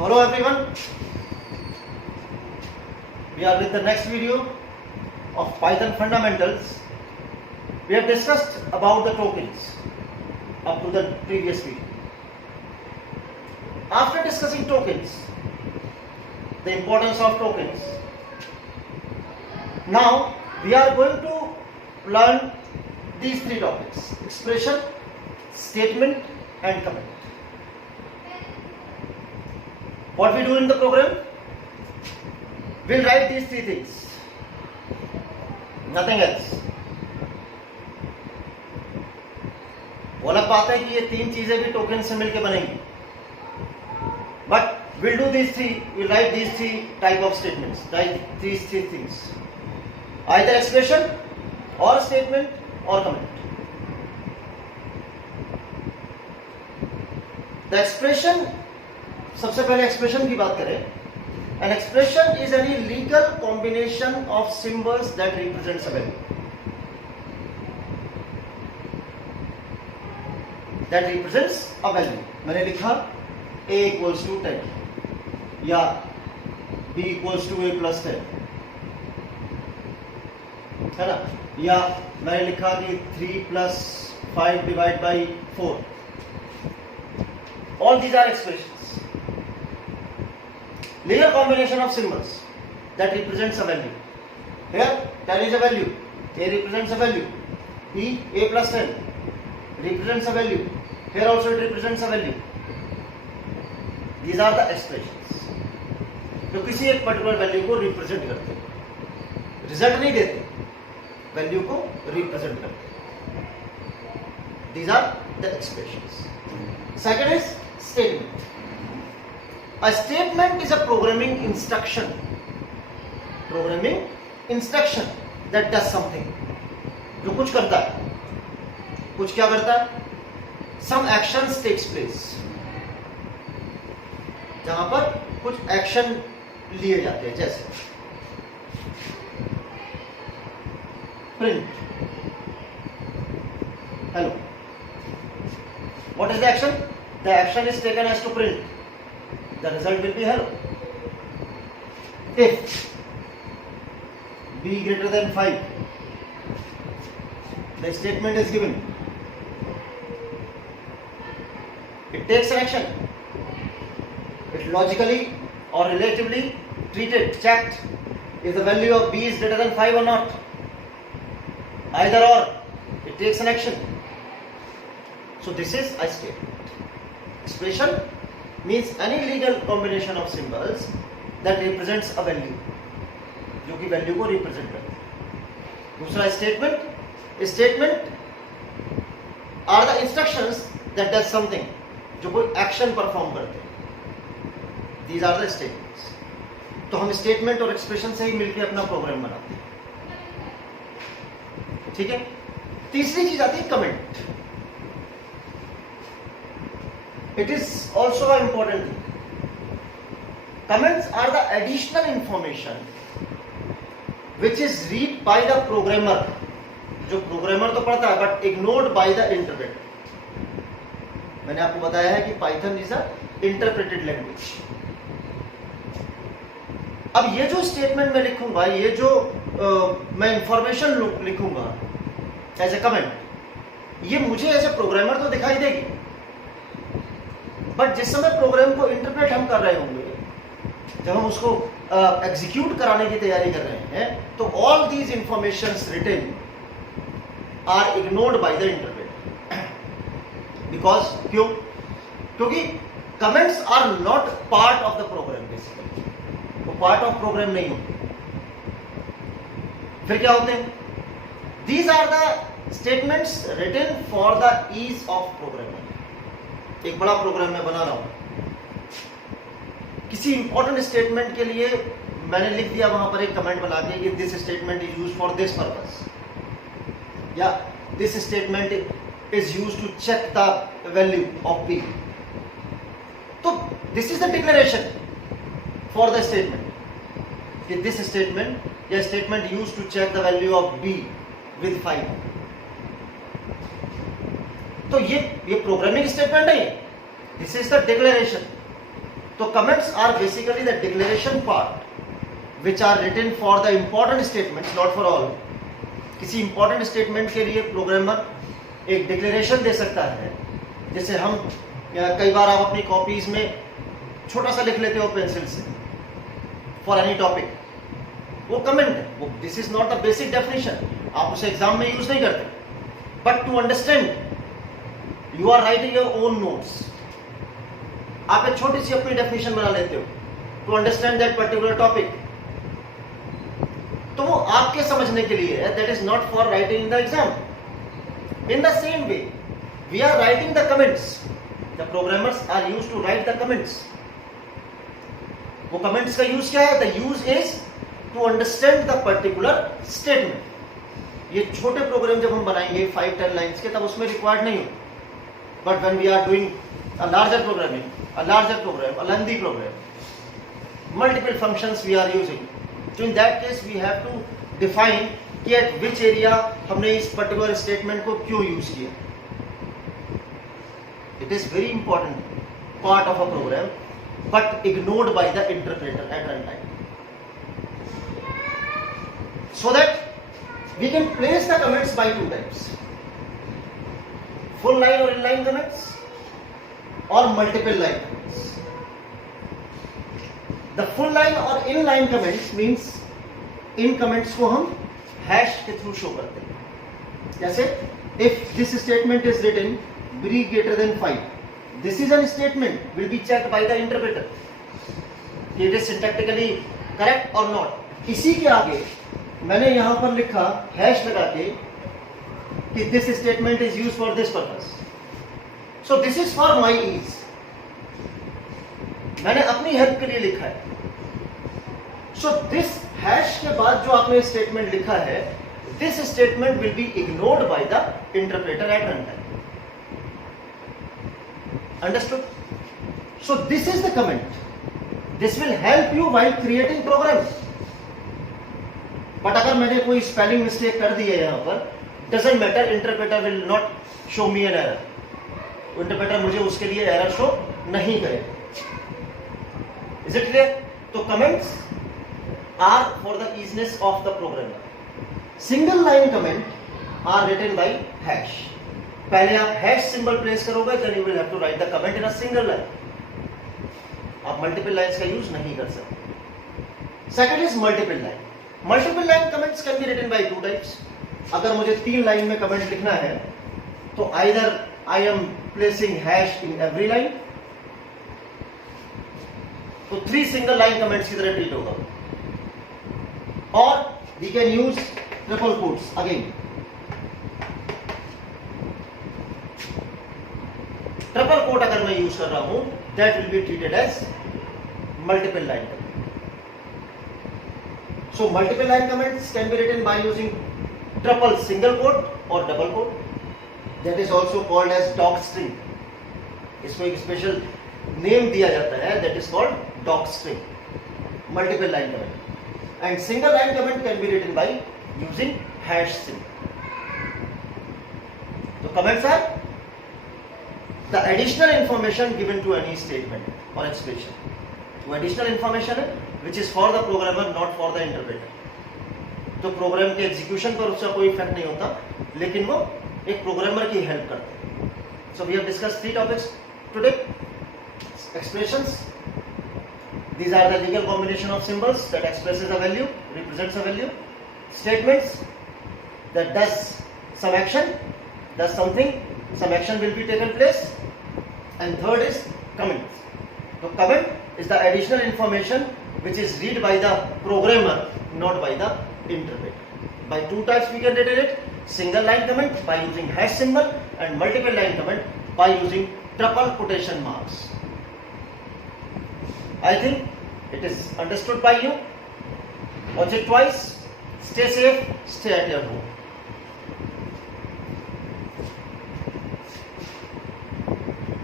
So hello everyone, we are with the next video of Python fundamentals. We have discussed about the tokens up to the previous video. After discussing tokens, the importance of tokens, now we are going to learn these three topics: expression, statement and comment. What we do in the program, we'll write these three things, nothing else. वो अलग बात है कि ये तीन चीजें भी token से मिलकर बनेंगी, but we'll do these three, we'll write these three type of statements, write these three things, either expression or statement or comment. The expression, सबसे पहले एक्सप्रेशन की बात करें. An expression is any legal combination of symbols that represents a value. That represents a value. मैंने लिखा a equals to 10 या b equals to a plus 10, है ना, या मैंने लिखा कि 3 plus 5 divided by 4. All these are expressions. Legal combination of symbols that represents a value. Here 10 is a value, a represents a value, a plus 10 represents a value, here also it represents a value. These are the expressions जो किसी एक particular value को represent करते हैं, result नहीं देते, value को represent करते हैं. These are the expressions. Second is statement. A statement is a programming instruction that does something. जो कुछ करता है. कुछ क्या करता है? Some actions takes place. जहां पर कुछ एक्शन लिए जाते हैं, जैसे print hello. What is the action? The action is taken as to print. The result will be hello. If b greater than 5, the statement is given. It takes an action. It logically or relatively treated, checked if the value of b is greater than 5 or not. Either or, it takes an action. So this is a statement. Expression means any legal combination of symbols that represents a value, जो कि value को represent करते हैं. दूसरा statement are the instructions that does something, जो कोई action perform करते हैं. These are the statements. तो हम स्टेटमेंट और एक्सप्रेशन से ही मिलकर अपना प्रोग्राम बनाते हैं. ठीक है. तीसरी चीज आती है comment. It is also an important thing. Comments are the additional information which is read by the programmer. जो प्रोग्रामर तो पढ़ता है but ignored by the interpreter. मैंने आपको बताया है कि Python is a interpreted language. अब ये जो स्टेटमेंट में लिखूंगा, ये जो मैं इंफॉर्मेशन लिखूंगा एज ए कमेंट, ये मुझे एज ए प्रोग्रामर तो दिखाई देगी, बट जिस समय प्रोग्राम को इंटरप्रेट हम कर रहे होंगे, जब हम उसको एग्जीक्यूट कराने की तैयारी कर रहे हैं, तो all these informations written are ignored by the interpreter. Because क्योंकि comments are not part of the program. Basically वो पार्ट ऑफ प्रोग्राम नहीं होते. फिर क्या होते हैं? These are the statements written for the ease of programming. एक बड़ा प्रोग्राम मैं बना रहा हूं, किसी इंपॉर्टेंट स्टेटमेंट के लिए मैंने लिख दिया वहां पर एक कमेंट बना के कि this statement is used for this purpose, या this statement is used to check the value of B. तो this is the declaration for the statement कि दिस स्टेटमेंट या statement used to check the value of B with 5. तो ये programming statement नहीं है, this is the declaration. तो comments are basically the declaration part which are written for the important statements, not for all. किसी important statement के लिए programmer एक declaration दे सकता है, जैसे हम कई बार आप अपनी कॉपीज में छोटा सा लिख लेते हो पेंसिल से फॉर एनी टॉपिक, वो कमेंट है, वो this is not the basic definition, आप उसे एग्जाम में यूज नहीं करते, but to understand you are writing your own notes, आप एक छोटी सी अपनी डेफिनेशन बना लेते हो to understand that particular topic, तो वो आपके समझने के लिए है, that is not for writing in the exam. In the same way we are writing the comments, the programmers are used to write the comments. वो कमेंट्स का use क्या है? The use is to understand the particular statement. ये छोटे programme जब हम बनाएंगे 5-10 lines के, तब उसमें रिक्वायर्ड नहीं हो, but when we are doing a larger programming, a larger program, a lengthy program, multiple functions we are using, so in that case we have to define कि at which area हमने इस particular statement को क्यों use किया। It is very important part of a program, but ignored by the interpreter at runtime, so that we can place the comments by two types: full line or inline comments, or multiple line comments. The full line or inline comments means in comments को हम hash के through show करते हैं। जैसे if this statement is written b greater than 5, this is a statement will be checked by the interpreter, it is syntactically correct or not। इसी के आगे मैंने यहां पर लिखा hash लगा के कि this statement is used for this purpose, so this is for my ease, मैंने अपनी हेल्प के लिए लिखा है। सो दिस हैश के बाद जो आपने स्टेटमेंट लिखा है, this statement will be ignored by the interpreter at run time. Understood? So this is the comment, this will help you while creating program. But अगर मैंने कोई स्पेलिंग मिस्टेक कर दी है यहां पर, doesn't matter, interpreter will not show me an error, interpreter मुझे उसके लिए एरर शो नहीं करेगा। Is it clear? तो comments are for the easiness of the programmer. Single line comment are written by hash. पहले आप hash symbol place करोगे, then you will have to write the comment in a single line. आप multiple lines का use नहीं कर सकते। Second is multiple line. Multiple line comments can be written by two types. अगर मुझे 3 line में comment लिखना है, तो either I am placing hash in every line, तो 3 सिंगल लाइन कमेंट्स की तरह ट्रीट होगा, और we can use triple quotes again. Triple quote अगर मैं यूज कर रहा हूं, that will be treated as multiple line comment. So multiple line comments can be written by using triple single quote और double quote, that is also called as doc string. इसको एक special name दिया जाता है, that is called doc string, multiple line comment. And single line comment can be written by using hash symbol. तो comments are the additional information given to any statement और expression. वो additional information है which is for the programmer, not for the interpreter. तो program के execution पर उसका कोई effect नहीं होता, लेकिन वो एक प्रोग्रामर की हेल्प करते हैं। So we have discussed 3 topics today. Expressions, these are the legal combination of symbols that expresses a value, represents a value. Statements, that does some action, does something, some action will be taken place. And third is comments. So comment is the additional information which is read by the programmer, not by the interpreter. By 2 types we can write it: single line comment by using hash symbol, and multiple line comment by using triple quotation marks. I think it is understood by you. Watch it twice. Stay safe. Stay at your home.